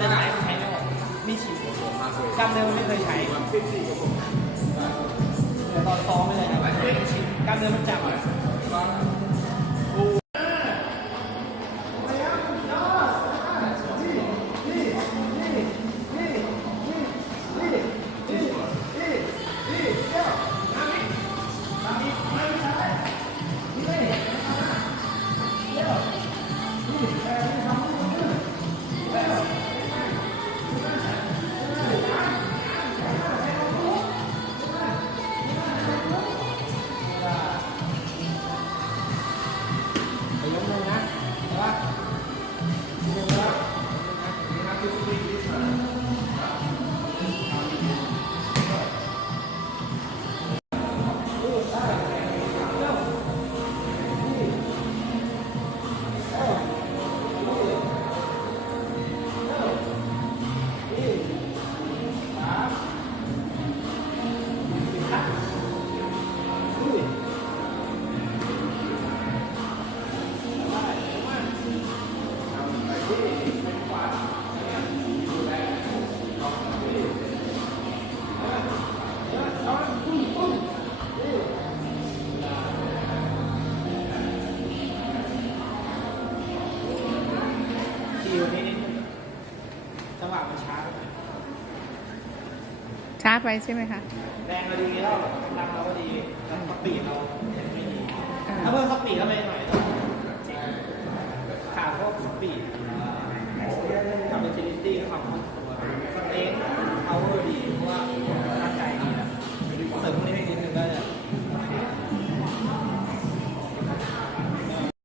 เดินไหนใช้ไม่หมดไม่ชินกล้ามเนื้อมันไม่เคยใช้แต่ตอนซ้อมไม่เลยนะไม่ชินกล้ามเนื้อมันจับ ช้าไปหน่อยช้าไปใช่ไหมคะแรงเราดีแล้วกำลังเราก็ดีแล้วสปีดเราไม่ดีถ้าเพิ่มสปีดเข้าไปหน่อยต้องเจ๋งขาดพวกสปีดกับเอจิลิตี้ความคล่องตัวสเตย์